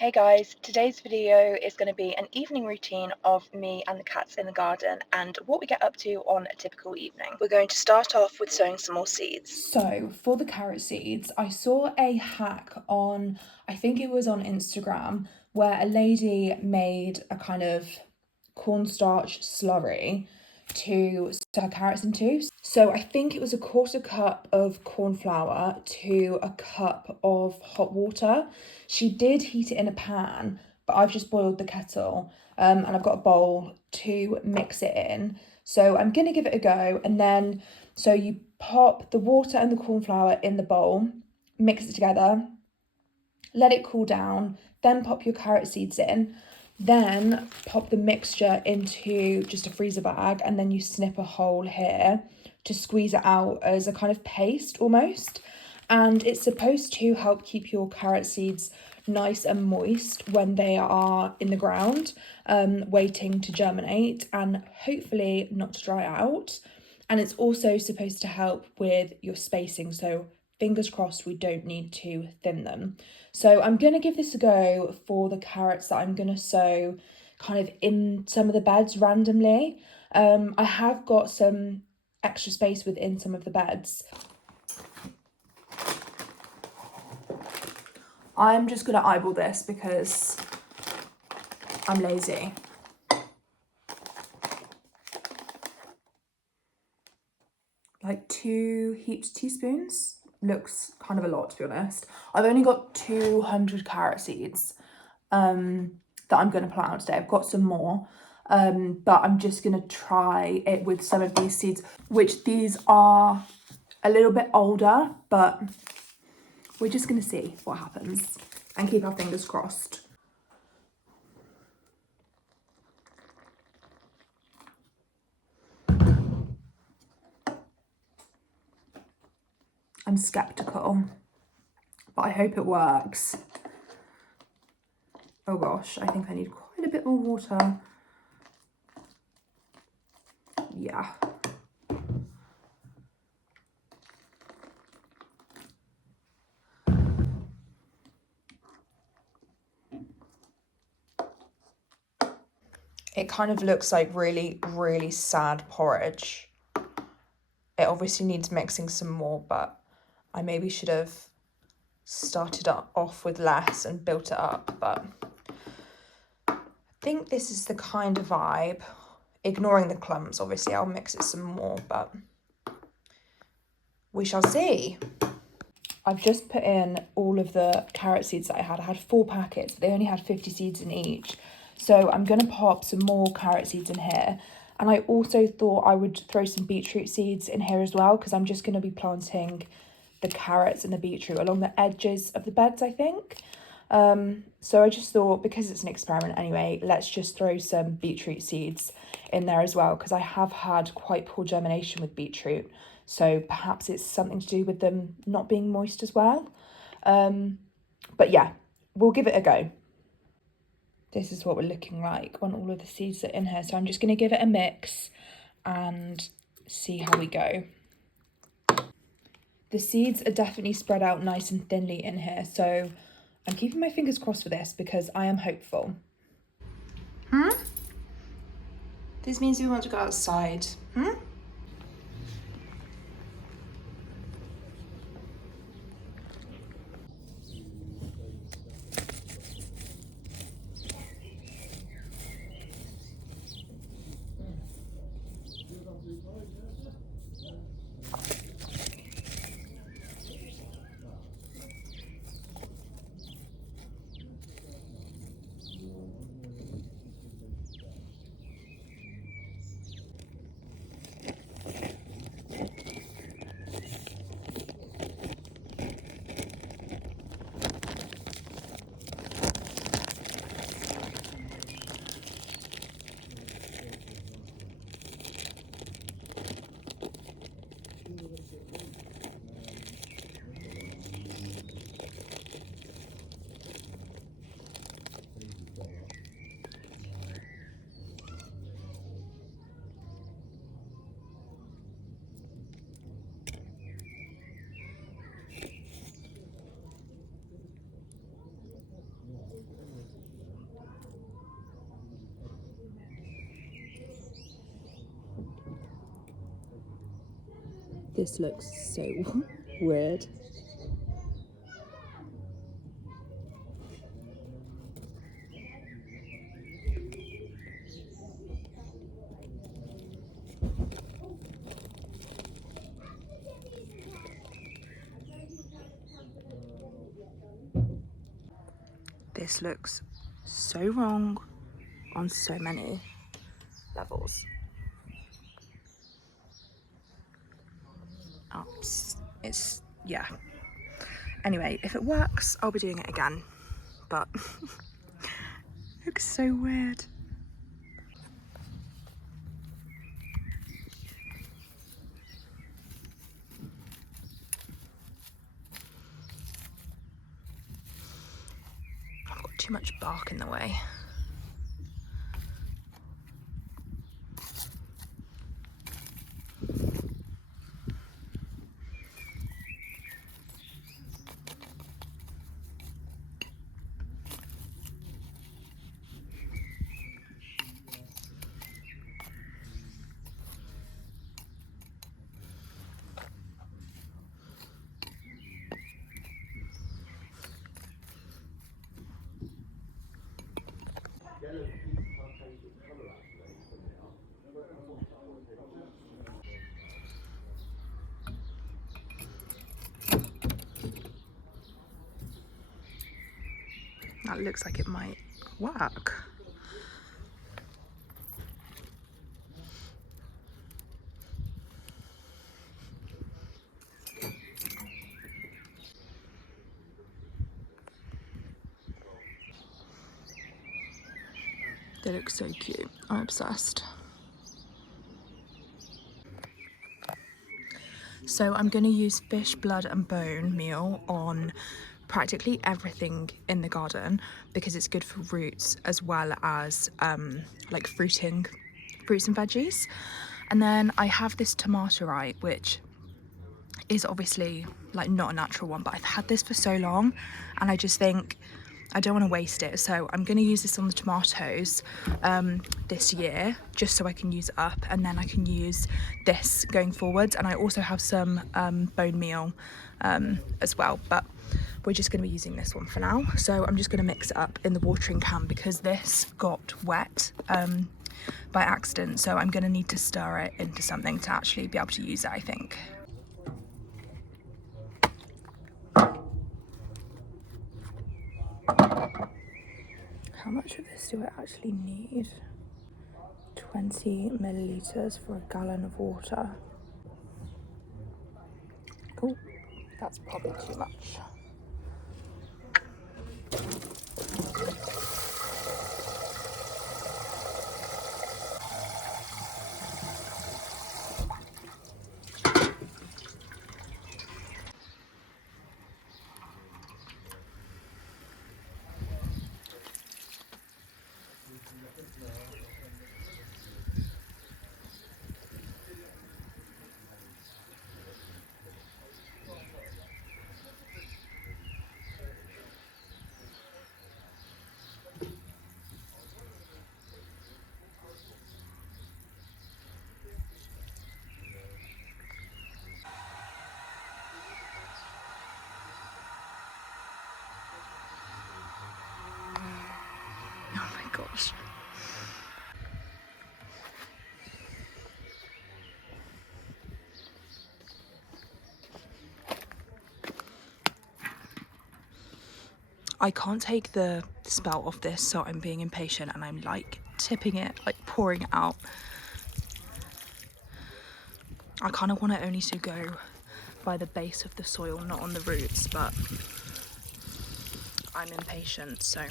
Hey guys, today's video is going to be an evening routine of me and the cats in the garden and what we get up to on a typical evening. We're going to start off with sowing some more seeds. So for the carrot seeds, I saw a hack on, I think it was on Instagram, where a lady made a kind of cornstarch slurry to sow her carrots into. So I think it was a quarter cup of corn flour to a cup of hot water. She did heat it in a pan, but I've just boiled the kettle and I've got a bowl to mix it in. So I'm gonna give it a go, and then so you pop the water and the corn flour in the bowl, mix it together, let it cool down, then pop your carrot seeds in. Then pop the mixture into just a freezer bag, and then you snip a hole here to squeeze it out as a kind of paste almost. And it's supposed to help keep your carrot seeds nice and moist when they are in the ground, waiting to germinate and hopefully not to dry out. And it's also supposed to help with your spacing, so fingers crossed we don't need to thin them. So I'm going to give this a go for the carrots that I'm going to sow kind of in some of the beds randomly. I have got some extra space within some of the beds. I'm just going to eyeball this because I'm lazy. Like 2 heaped teaspoons. Looks kind of a lot, to be honest. I've only got 200 carrot seeds that I'm going to plant out today. I've got some more, but I'm just going to try it with some of these seeds, which these are a little bit older, but we're just going to see what happens and keep our fingers crossed. I'm skeptical, but I hope it works. Oh gosh, I think I need quite a bit more water. Yeah. It kind of looks like really, really sad porridge. It obviously needs mixing some more, but I maybe should have started off with less and built it up, but I think this is the kind of vibe. Ignoring the clumps, obviously I'll mix it some more, but we shall see. I've just put in all of the carrot seeds that I had. I had 4 packets, but they only had 50 seeds in each. So I'm going to pop some more carrot seeds in here. And I also thought I would throw some beetroot seeds in here as well, because I'm just going to be planting the carrots and the beetroot along the edges of the beds, I think. So I just thought, because it's an experiment anyway, let's just throw some beetroot seeds in there as well, because I have had quite poor germination with beetroot. So perhaps it's something to do with them not being moist as well. But yeah, we'll give it a go. This is what we're looking like when all of the seeds are in here. So I'm just going to give it a mix and see how we go. The seeds are definitely spread out nice and thinly in here. So I'm keeping my fingers crossed for this because I am hopeful. This means we want to go outside. This looks so weird. This looks so wrong on so many levels. It's yeah. Anyway, if it works, I'll be doing it again. But it looks so weird. I've got too much bark in the way. That looks like it might work. They look so cute. I'm obsessed. So I'm going to use fish, blood and bone meal on practically everything in the garden because it's good for roots as well as like fruits and veggies. And then I have this tomato which is obviously like not a natural one, but I've had this for so long and I just think I don't want to waste it, so I'm going to use this on the tomatoes this year just so I can use it up, and then I can use this going forwards. And I also have some bone meal as well, but we're just going to be using this one for now. So I'm just going to mix it up in the watering can because this got wet by accident, so I'm going to need to stir it into something to actually be able to use it, I think. How much of this do I actually need? 20 millilitres for a gallon of water. Oh, that's probably too much. Oh my gosh. I can't take the spout off this, so I'm being impatient and I'm like tipping it, like pouring it out. I kind of want it only to go by the base of the soil, not on the roots, but I'm impatient, so.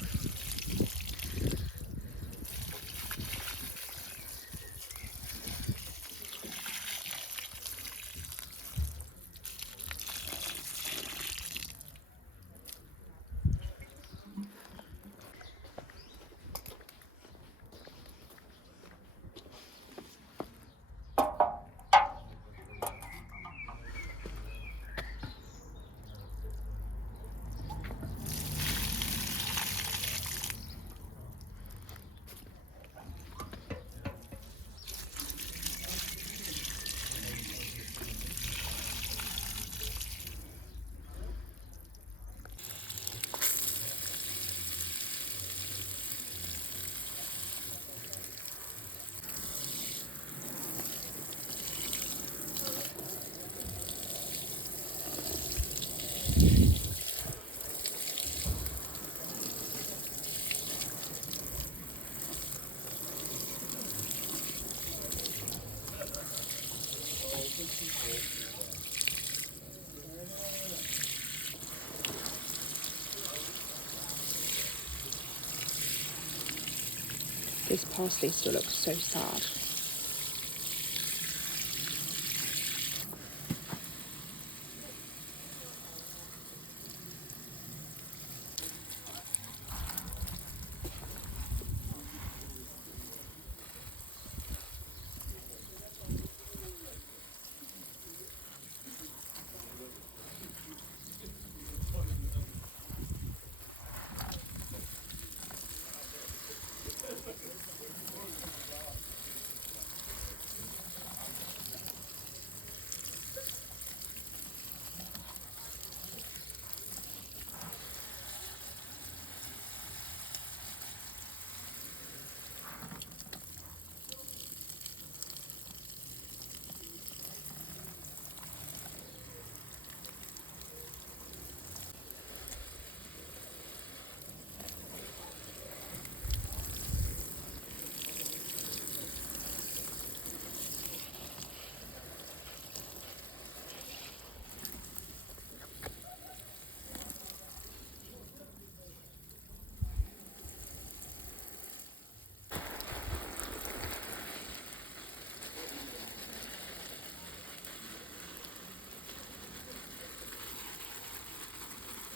This parsley still looks so sad.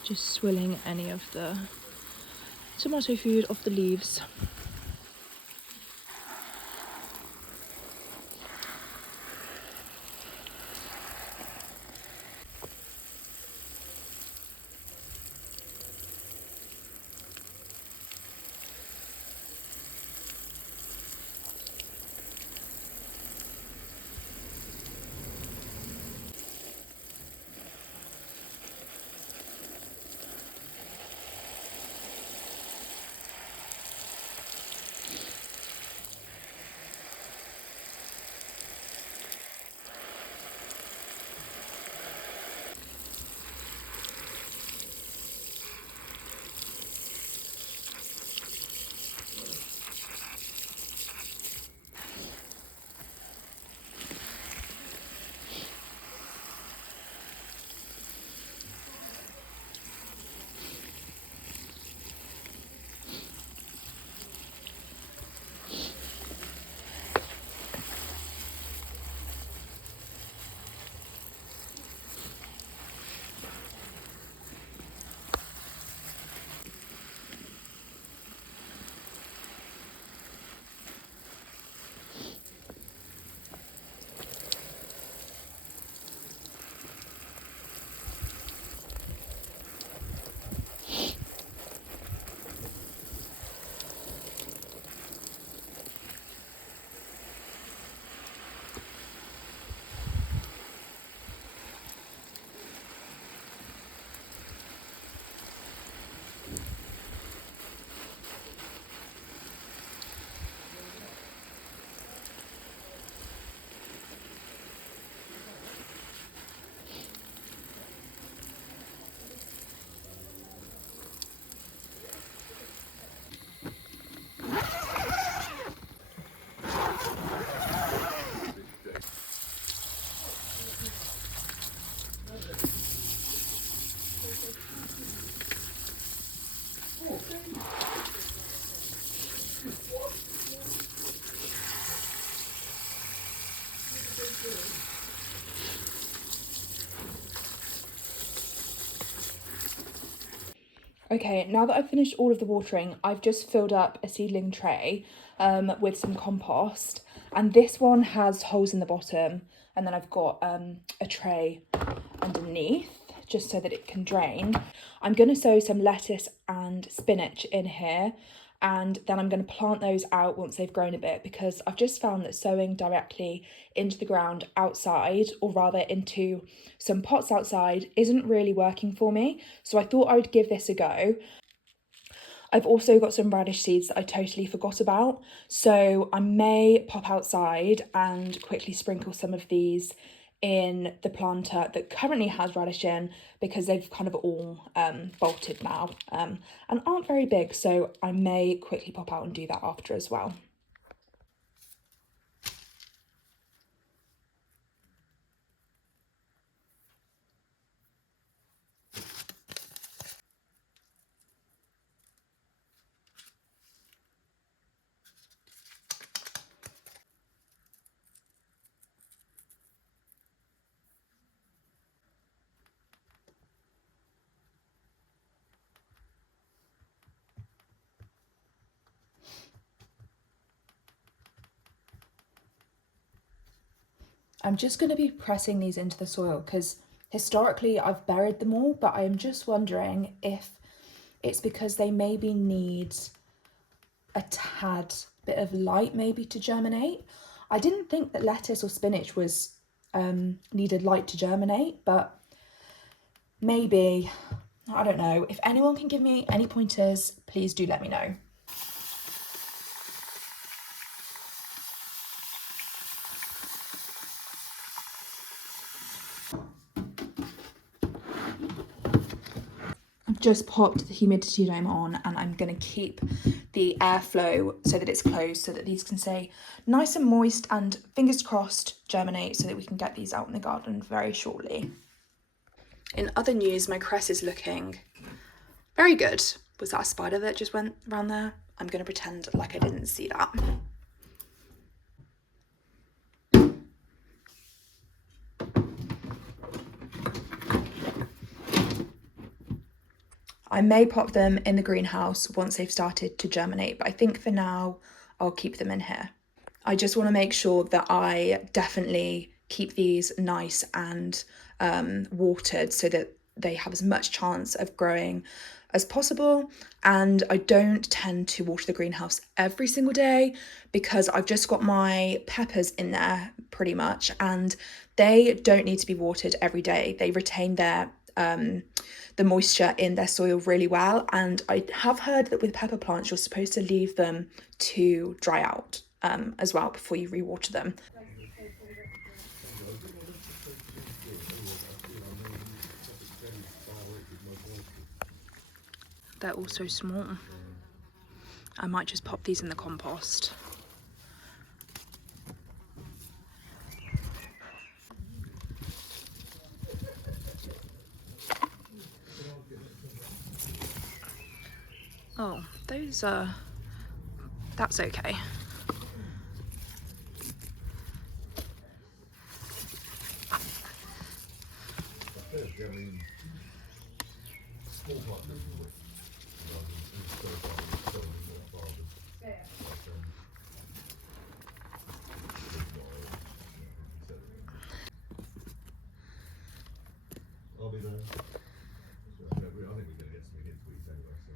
Just swilling any of the tomato food off the leaves. Okay, now that I've finished all of the watering, I've just filled up a seedling tray with some compost, and this one has holes in the bottom, and then I've got a tray underneath just so that it can drain. I'm going to sow some lettuce and spinach in here, and then I'm going to plant those out once they've grown a bit, because I've just found that sowing directly into the ground outside, or rather into some pots outside, isn't really working for me. So I thought I would give this a go. I've also got some radish seeds that I totally forgot about, so I may pop outside and quickly sprinkle some of these in the planter that currently has radish in, because they've kind of all bolted now and aren't very big, so I may quickly pop out and do that after as well. I'm just going to be pressing these into the soil because historically I've buried them all, but I am just wondering if it's because they maybe need a tad bit of light maybe to germinate. I didn't think that lettuce or spinach was needed light to germinate, but maybe, I don't know. If anyone can give me any pointers, please do let me know. I've just popped the humidity dome on and I'm going to keep the airflow so that it's closed so that these can stay nice and moist and fingers crossed germinate so that we can get these out in the garden very shortly. In other news, my cress is looking very good. Was that a spider that just went around there? I'm going to pretend like I didn't see that. I may pop them in the greenhouse once they've started to germinate, but I think for now I'll keep them in here. I just want to make sure that I definitely keep these nice and watered so that they have as much chance of growing as possible. And I don't tend to water the greenhouse every single day because I've just got my peppers in there pretty much, and they don't need to be watered every day. They retain their the moisture in their soil really well, and I have heard that with pepper plants you're supposed to leave them to dry out as well before you rewater them. They're all so small. I might just pop these in the compost. Oh, those are... that's okay. I'll be there. I think we're going to get some hints weeks anyway, so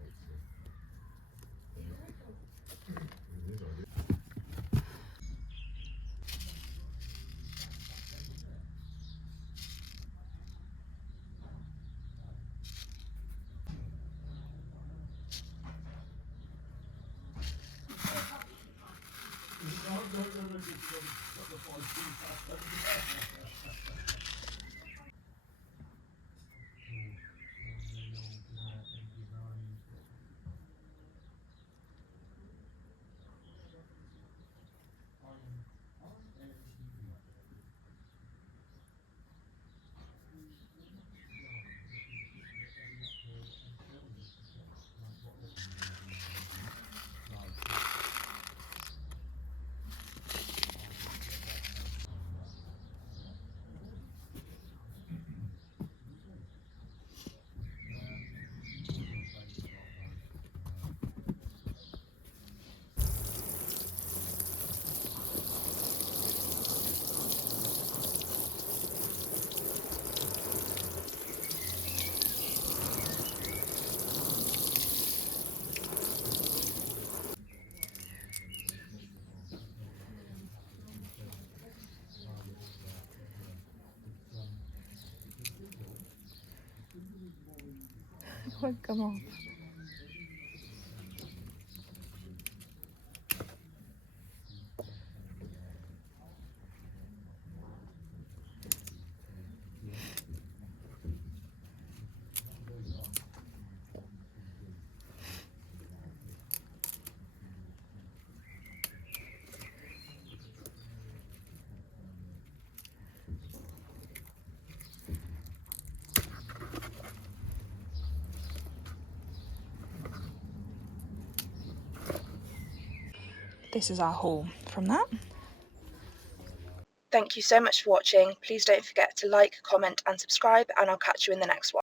Come on. This is our haul from that. Thank you so much for watching. Please don't forget to like, comment and subscribe, and I'll catch you in the next one.